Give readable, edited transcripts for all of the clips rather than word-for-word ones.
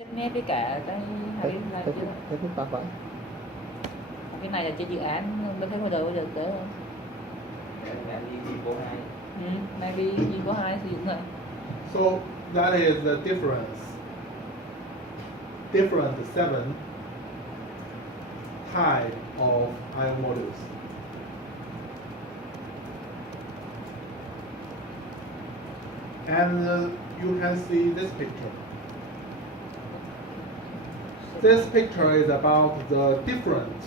Kết nghe với cả cái hai cái này chứ. Thế phức tạp vậy. Cái này là trên dự án mới thấy model bây giờ tới không? Maybe gì có hai sử dụng rồi. So that is the difference. Different 7 type of IO modules. And you can see this picture. This picture is about the different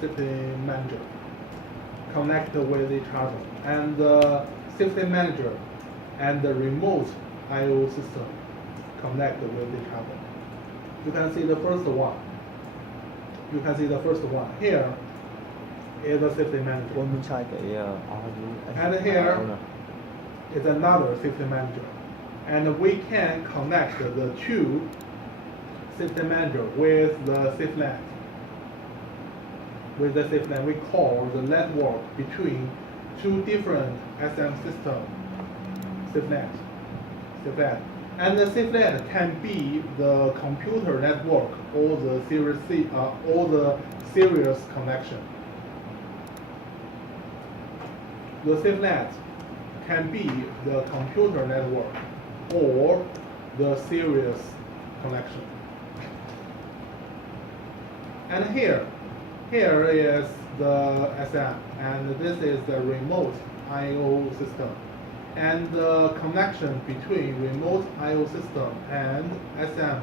safety manager connect with each other, and the safety manager and the remote I/O system connect with each other. You can see the first one. Here is the safety manager. Mình sai cái And here is another safety manager. And we can connect the two safety manager with the SafeNet. With the SafeNet, we call the network between two different SM systems, SafeNet. And the SafeNet can be the computer network or the serious connection. The SafeNet can be the computer network or the serious connection. And here is the SM, and this is the remote I/O system. And the connection between remote I/O system and SM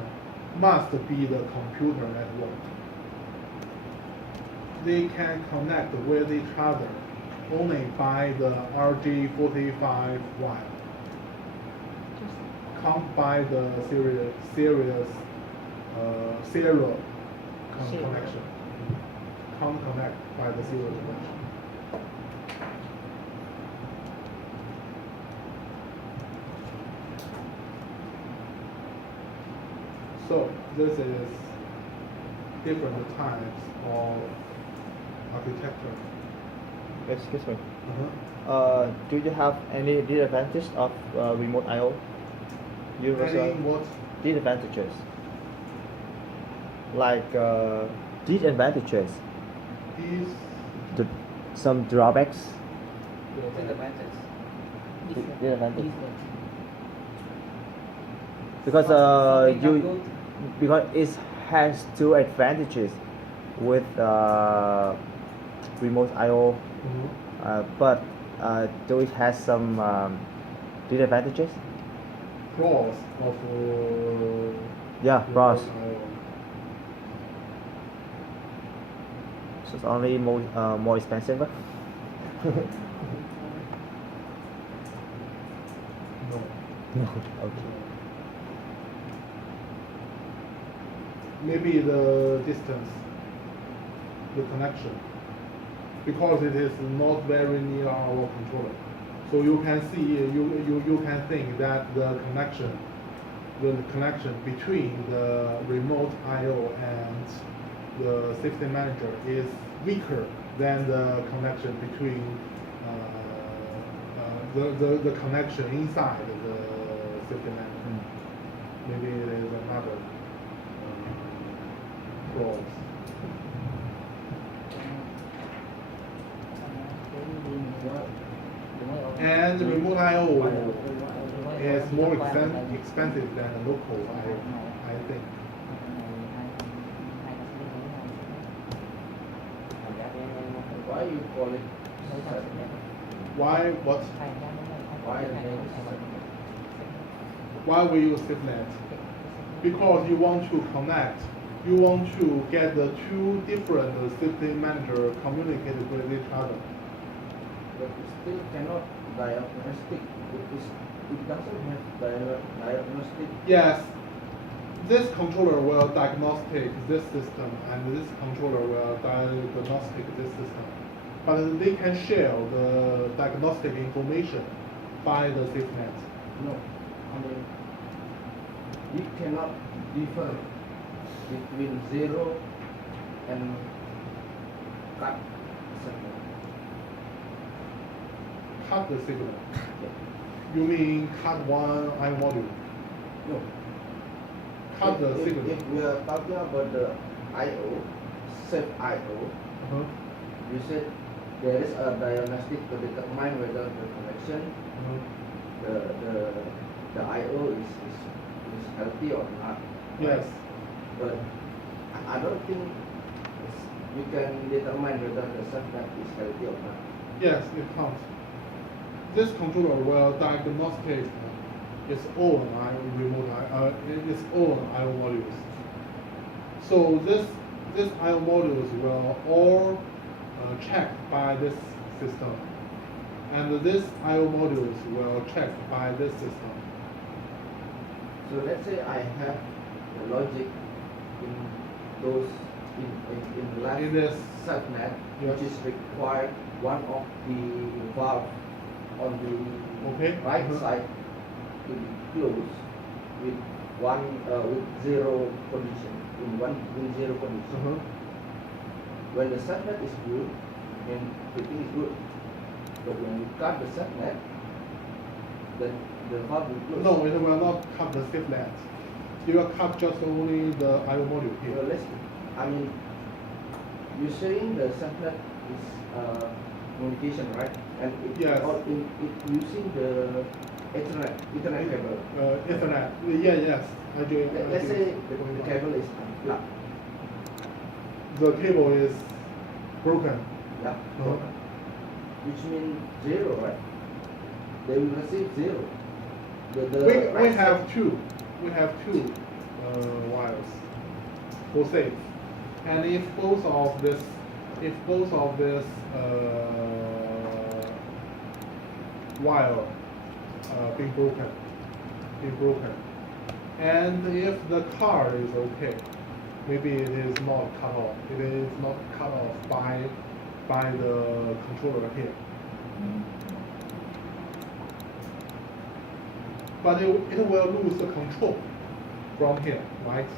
must be the computer network. They can connect with each other only by the RJ45 wire. Come by the serial connection. Can't connect by the serial connection. So this is different types of architecture. Excuse me. Uh-huh. Do you have any disadvantage of remote I/O? Any what? Disadvantages. Like disadvantages. These Some drawbacks. Disadvantage. Disadvantage. Because because it has two advantages with remote I/O, but do it has some disadvantages? pros of Yeah, pros. remote I/O. So it's only more expensive. No. Okay. Maybe the distance, the connection, because it is not very near our controller. So you can see, you can think that the connection between the remote I/O and the safety manager is weaker than the connection between the connection inside the safety manager. Maybe it is another pros. And remote I/O is more expensive than local I/O, I think. Why you call it? Why what? Why we use SafeNet? Because you want to connect. You want to get the two different safety manager communicate with each other. But it still cannot diagnostic. It doesn't have diagnostic. Yes, this controller will diagnostic this system, and this controller will diagnostic this system. But they can share the diagnostic information by the SafeNet. No, I mean, we cannot differ between 0 and cut signal. Cut the signal. You mean cut one I module? No, cut the signal. If we are talking about the I/O, safe I/O, Uh-huh. you said there is a diagnostic to determine whether the connection, Uh-huh. the I/O is healthy or not. Yes. But I don't think you can determine whether the subnet is healthy or not. Yes, it counts. This controller will diagnostic its own its own I/O modules. So this I/O modules will all checked by this system, and this I/O modules will checked by this system. So let's say I have the logic in those in left In this, subnet, yes. which is required one of the valve on the Okay. right Uh-huh. side to be closed with with zero condition in zero condition. Uh-huh. When the subnet is good, then everything is good. But when you cut the subnet, then the valve will close. No, it will not cut the SafeNet. It will cut just only the I/O module Well, here. I mean, you're saying the subnet is communication, right? And Yes. it using the Ethernet cable. Ethernet. Yes. Let's say the cable is unplugged. The cable is broken. Yeah. Uh-huh. Which means zero, right? They will receive zero. The We right have side- two. We have two wires for safe, and if both of this wire being broken, and if the card is okay, maybe it is not cut off. It is not cut off by the controller here. But it will lose the control from here, right?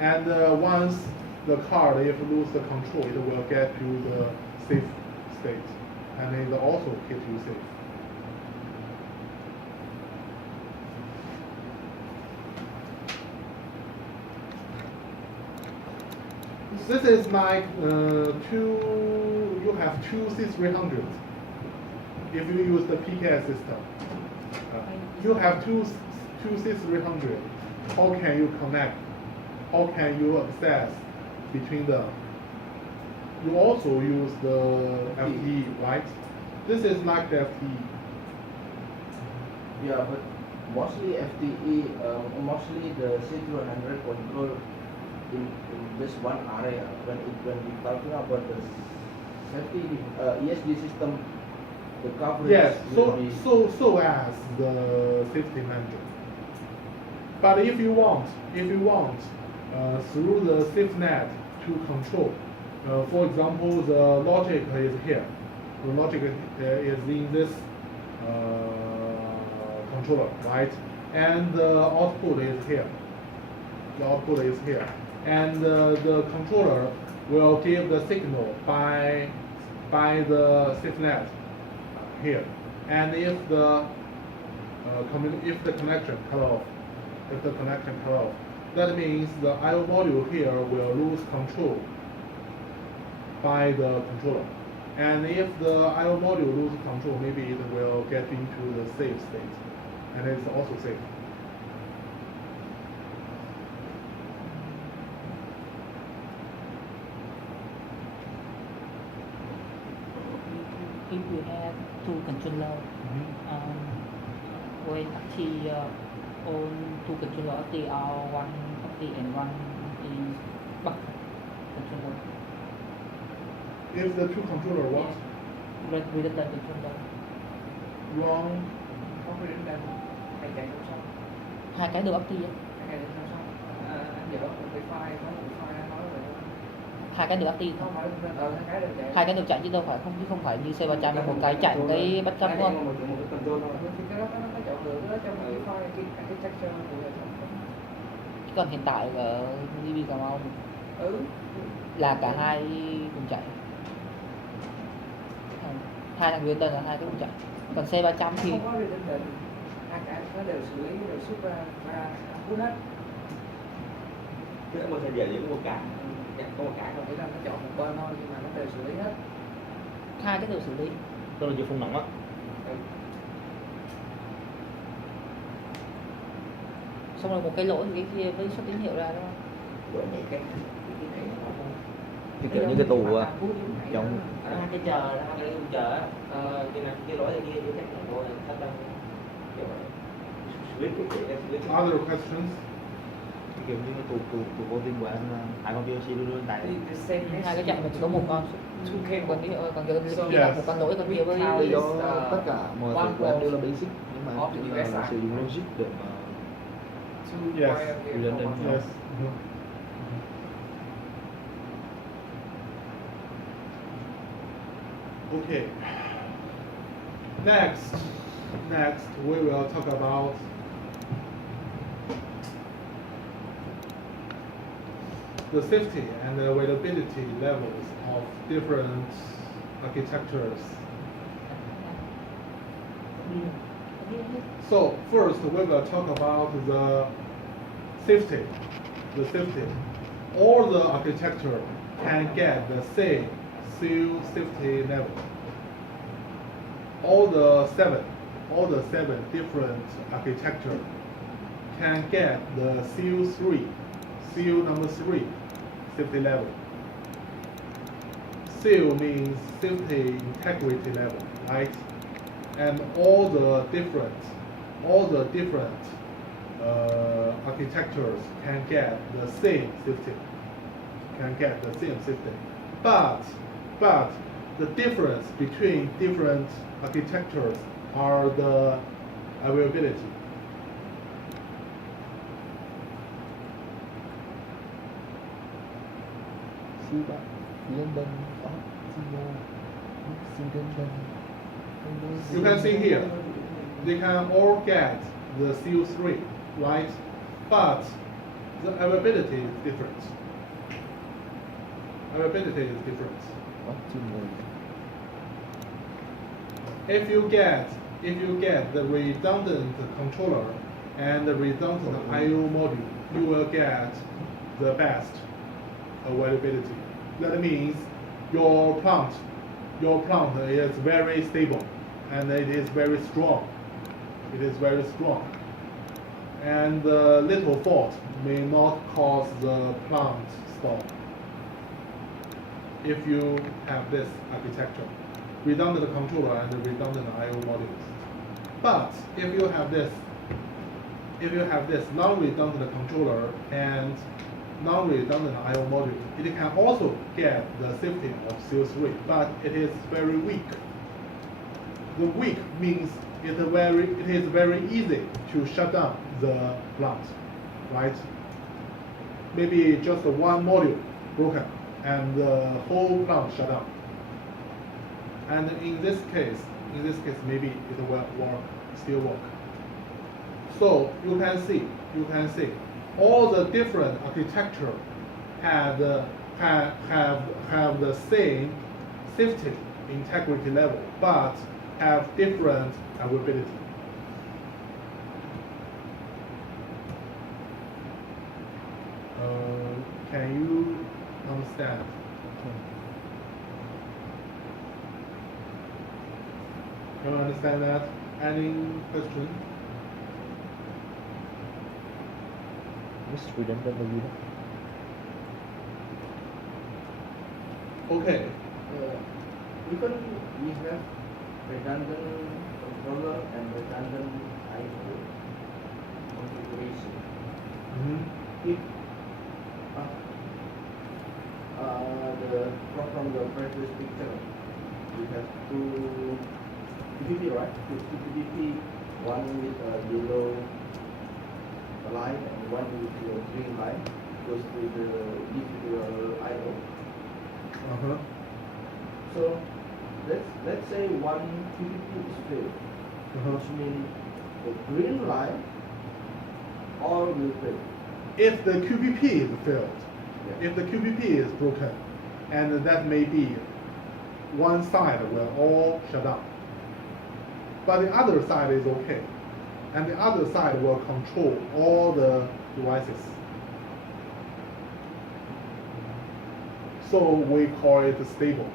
And once the card, if lose the control, it will get to the safe state, and it will also keep you safe. This is like you have two C300. If you use the PKI system, you have two C300. How can you connect? How can you access between them? You also use the FTE, right? This is like the FTE. Yeah, but mostly FTE, mostly the C200 control in this one area. When we talking about the safety ESD system, the coverage Yes, will be so as the safety manager. But if you want through the SafeNet to control, for example, the logic is here. The logic is in this controller, right? And the output is here. The output is here, and the controller will give the signal by the SafeNet here. And if the connection cut off, that means the I/O module here will lose control by the controller. And if the I/O module loses control, maybe it will get into the safe state, and it's also safe. If we have two controller, when actually on two controller actually are one actually and one is back controller. If the two controller what? Red with the controller. Wrong. Có quy định là hai chạy song song, Hai cái được active á. hai chạy song song. Anh dở một cái file, có một cái file nói về Hai cái được active không không? phải hai cái đều chạy. Hai cái được chạy chứ đâu phải không phải như C300 là một cái chạy một cái bắt chấp đúng không? Một cái control thôi. Thì cái đó nó chọn được cái đó trong cái file cái chắc cho thì là trong. Chứ còn hiện tại ở GB Cà Mau là cả hai cùng chạy. Hai thằng Nguyên Tân là hai cái cùng chạy. Còn C300 thì Không có định hai cái nó đều xử lý đều xuất ra cút hết. Thế một giờ chỉ có một cái, có một cái thôi. Ý là nó chọn một bên thôi nhưng mà nó đều xử lý hết. hai cái đều xử lý. Tức là chịu phun nóng á. Xong rồi một cái lỗi thì cái kia mới xuất tín hiệu ra đúng không? Bữa này cái này nó không. Cái kiểu như cái tù giống Cái chờ đó, cái chờ á, cái lỗi này kia chắc là thôi thắt đâu. Kiểu switch Other questions? cái kiểu như cái tù vô tin của em là hai con VOC luôn luôn tại The same Hai cái chạy mà chỉ có một con còn kia là Yes. một con lỗi con kia với lý do tất cả mọi thứ của em đều là basic nhưng mà Off the chúng ta device sử dụng logic để mà two Yes. wire here, Redundant. one Yes. Okay. Next we will talk about the safety and the availability levels of different architectures. So first we will talk about the safety. The safety. All the architecture can get the same seal safety level. All the seven different architecture can get the seal number 3 safety level. Seal means safety integrity level, right? And all the different architectures can get the same safety. But the difference between different architectures are the availability. You can see here, they can all get the CO3, right? But the availability is different. If you get the redundant controller and the redundant I/O module, you will get the best availability. That means your plant is very stable and it is very strong. And the little fault may not cause the plant stop. If you have this architecture, redundant controller and redundant I/O modules. But if you have this non-redundant controller and non-redundant I/O module, it can also get the safety of CO3, but it is very weak. The weak means it is very easy to shut down the plant, right? Maybe just one module broken and the whole plant shut down. And in this case maybe it will still work. So you can see all the different architecture have the same safety integrity level, but have different availability. Can you understand? Can you understand that? Any question? What's redundant là gì đó? Okay. Even we have redundant controller and redundant I/O configuration. If from the previous picture, we have two PPP, right? Two PPP, one with a yellow line and one with a green line goes to the individual I/O. So let's say one PPP is failed, which means the green line all will fail. If the QPP is failed, if the QPP is broken, and that may be one side will all shut down, but the other side is okay, and the other side will control all the devices. So we call it stable,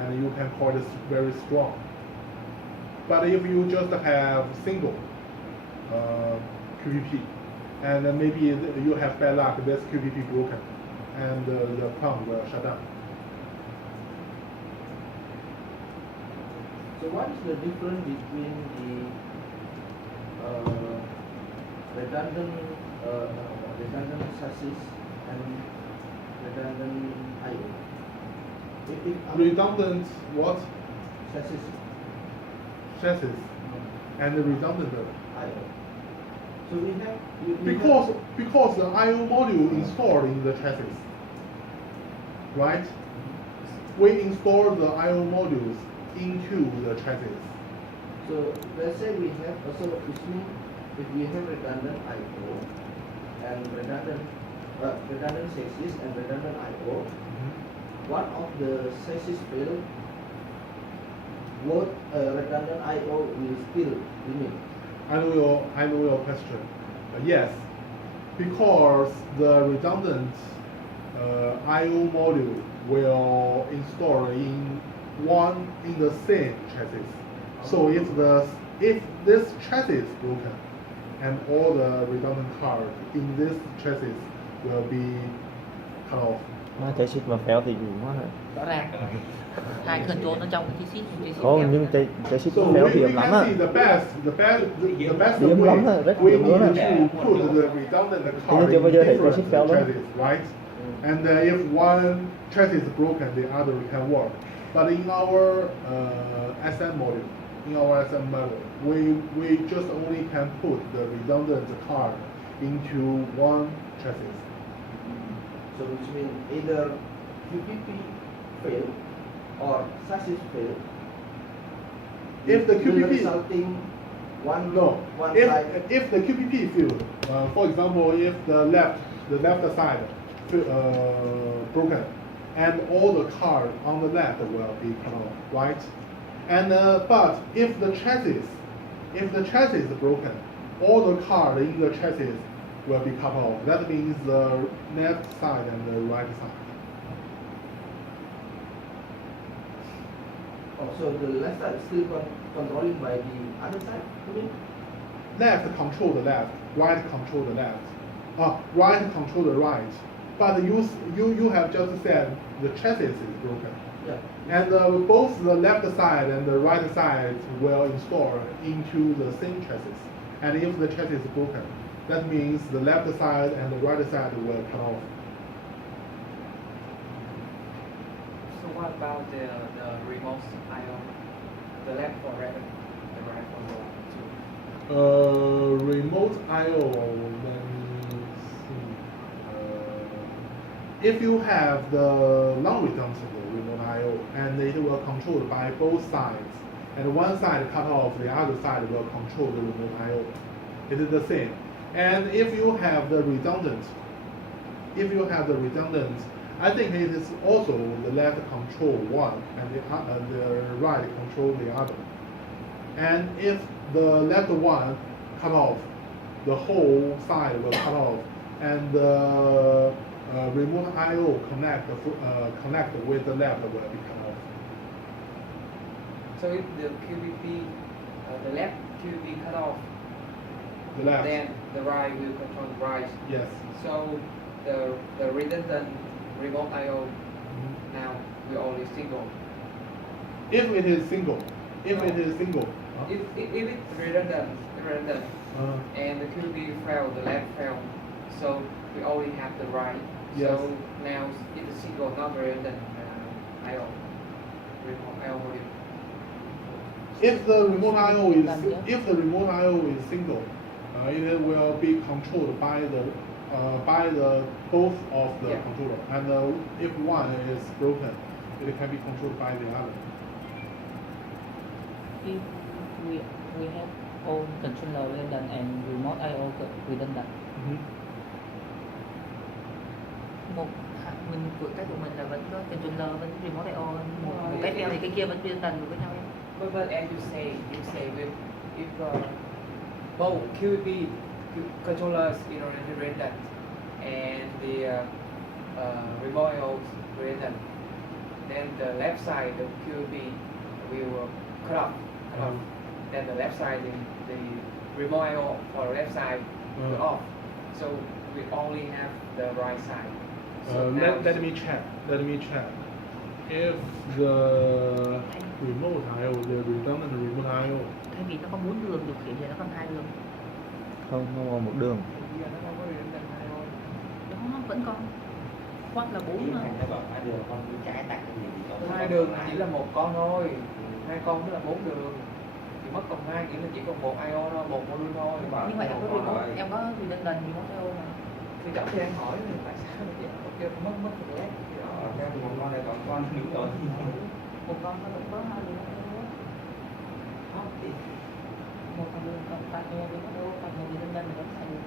and you can call it very strong. But if you just have single QPP, and then maybe you have bad luck, this QPP broken, and the pump will shut down. So what is the difference between the redundant chassis and redundant IO? Redundant what? Chassis Chassis and redundant. IO. So we have Because the IO module installed in the chassis, right? We install the IO modules into the chassis. So let's say we have also which means if we have redundant IO and redundant chassis and redundant IO, one of the chassis fail, what redundant IO will still remain. I know your question. Yes, because the redundant IO module will install in the same chassis. So if this chassis is broken, and all the redundant cards in this chassis will be cut off. Chạy xích mà fail thì nhiều quá. Rõ ràng hai control nó trong cái chip Không, nhưng chạy xích So fail thì we hiểm lắm can á. see the best Hiểm lắm á, way rất we hiểm luôn á. need to put the redundant Nhưng card chưa in bao giờ thấy different chassis fail lắm. chassis, right? And if one chassis is broken, the other can work. But in our SM module, we just only can put the redundant card into one chassis. So which means either QPP fail or chassis fail. If the QPP resulting one if side. if the QPP failed, for example, if the left side broken, and all the card on the left will be cut off, right? And but if the chassis is broken, all the card in the chassis will be cut off. That means the left side and the right side. Oh, so the left side is still controlling by the other side, you mean? Left control the left, right control the left, right control the right. But you have just said the chassis is broken. Yeah. And both the left side and the right side will install into the same chassis. And if the chassis is broken, that means the left side and the right side will cut off. So what about the remote IO? The left for red, the right for blue. Remote I/O. Let me see. If you have the non-redundant remote I/O, and it will control by both sides, and one side cut off, the other side will control the remote I/O. It is the same. And if you have the redundant, I think it is also the left control one and the right control the other. And if the left one cut off, the whole side will cut off, and the remote I/O connect with the left will be cut off. So if the QPP, the left QPP cut off, The left. then the right will control the right. Yes. So the redundant remote IO Mhm. now will only single. If it is single, huh? If it's redundant, and the QPP fail, the left fail, so we only have the right. Yes. So now it's a single, not redundant IO, remote IO module. If the remote I/O is single, it will be controlled by the both of the Yeah. controller. And if one is broken, it can be controlled by the other. If we have own controller redundant and remote I/O redundant. Mình của cái của mình là vẫn có controller vẫn remote I/O, một cái fail thì cái kia vẫn redundant với nhau em. But as you say if both QPP controllers redundant and the remote I/O redundant. Then the left side, the QB will cut off. Then the left side, the remote I/O for the left side will off. So we only have the right side. So now Let me check. Let me check. If the remote I/O, the redundant remote I/O, Thay vì nó có 4 đường điều khiển thì nó còn 2 đường. Không, nó còn một đường. bây giờ nó không có redundant I/O. Đó vẫn còn hoặc là 4 Nếu mà. thành nó bảo hai đường con cứ trái tắt cái gì thì còn Hai đường chỉ là một con thôi, hai con tức là 4 đường. Thì mất còn 2 nghĩa là chỉ còn một I/O thôi, một module thôi. Như vậy em có remote, em có redundant remote I/O mà. Thì cháu thì đang hỏi là tại sao vậy? Ok, mất một lát. Theo một con này còn con đúng rồi. Một con nó vẫn có 2 remote I/O. Không thì Một con đường còn tại một remote I/O, còn một redundant thì vẫn xài được.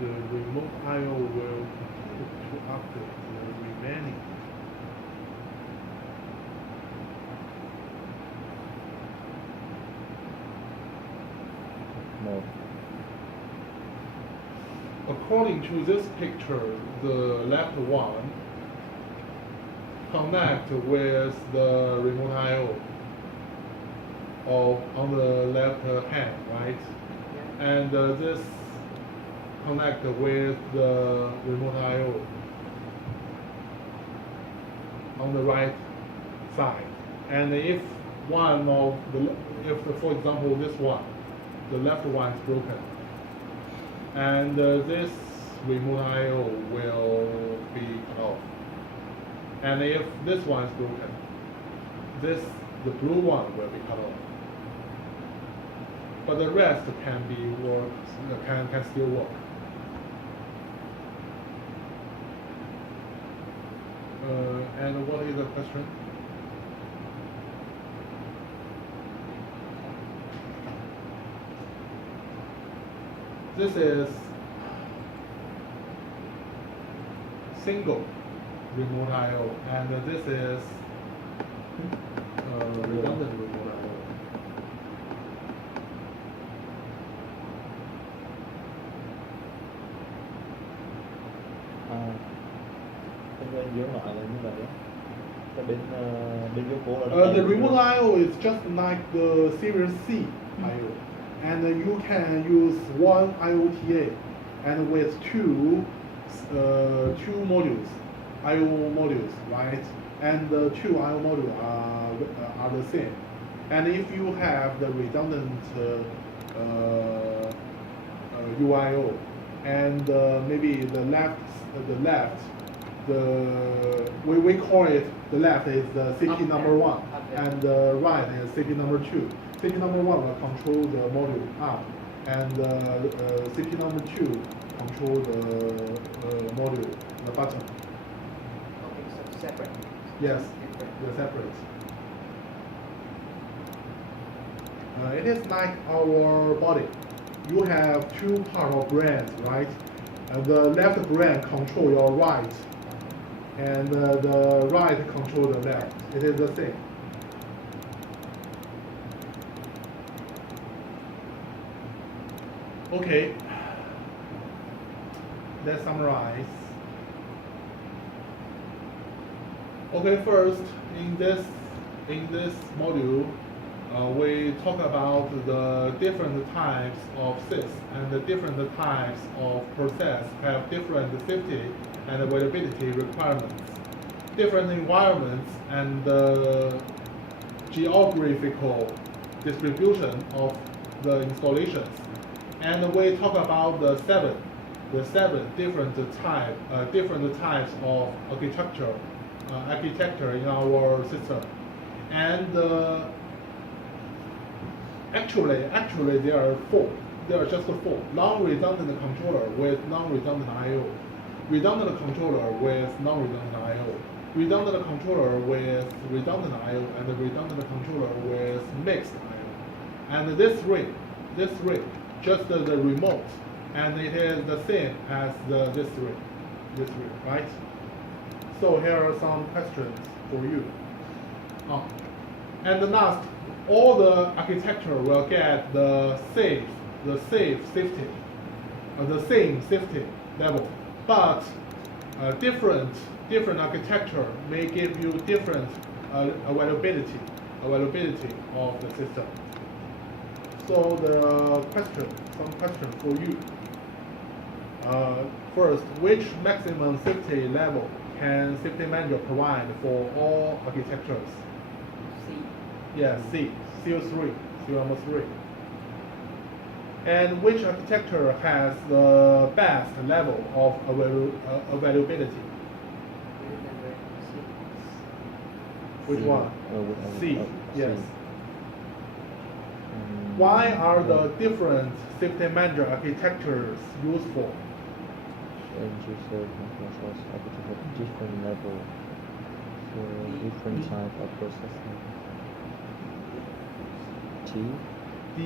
the remote I/O will continue to update the remaining. Một. According to this picture, the left one connect with the remote I/O on the left hand, right? And this connect with the remote I/O on the right side. And if one of the, for example, this one, the left one is broken, and this remote I/O will be cut off. And if this one is broken, the blue one will be cut off. But the rest can still work. And what is the question? This is single remote I/O, and this is redundant remote I/O. Bên dưới nói là như vậy. Cái bên dưới phố là The remote I/O is just like the Series C I/O, and you can use one IOTA, and with two modules, I/O modules, right? And the two I/O modules are the same. And if you have the redundant UIO, and maybe the left, we call it, the left is the CP number 1, and the right is CP number 2. CP number 1 will control the module up, and CP number 2 control the module, the button. Okay, so separate. Yes, Different. they're separate. It is like our body. You have two parts of brain, right? The left brain control your right, and the right control the left. It is the same. Okay, let's summarize. Okay, first in this module, we talk about the different types of sys and the different types of process have different safety and availability requirements, different environments, and the geographical distribution of the installations. And we talk about the seven different types of architecture in our system. And actually there are four. There are just four. Non-redundant controller with non-redundant I/O, redundant controller with non-redundant I/O, redundant controller with redundant I/O, and redundant controller with mixed I/O. And this ring just the remote, and it is the same as this three, right? So here are some questions for you. And the last, all the architecture will get the same safety level, but different architecture may give you different availability of the system. So some question for you. First, which maximum safety level can safety manager provide for all architectures? C. Yeah, C, CO3, CO-3. And which architecture has the best level of availability? Which one? C, yes. Why are the different safety manager architectures useful? End user controls architecture at different level for different type of processing. T. D,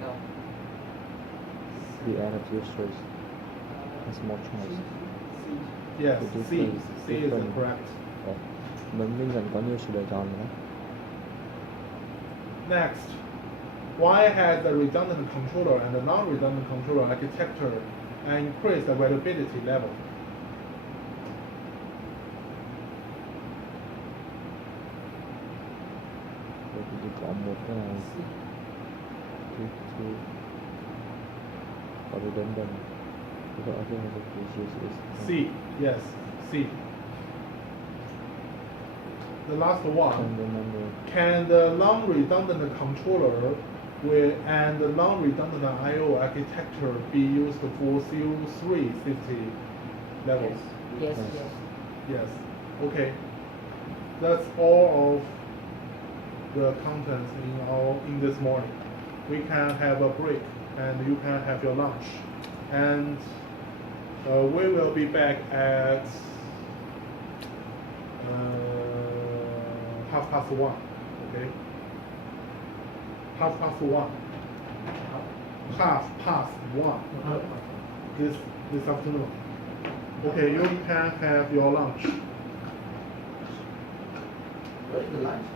No. The end of users has more choice. yes, The C is different- correct. Mình vẫn có nhiều sự lựa chọn nữa. Next, why has the redundant controller and the non-redundant controller architecture increased availability level? Bởi vì chỉ có một cái này thì có redundant. Because I think the issues is C, yes, C. The last one. and remember Can the non-redundant controller and the non-redundant I/O architecture be used for CO3 safety levels? Yes, Yes. yes. Yes. Okay. That's all of the contents in this morning. We can have a break and you can have your lunch. And we will be back at 1:30. Okay. 1:30. 1:30. This afternoon. Okay, you can have your lunch. Where's the lunch?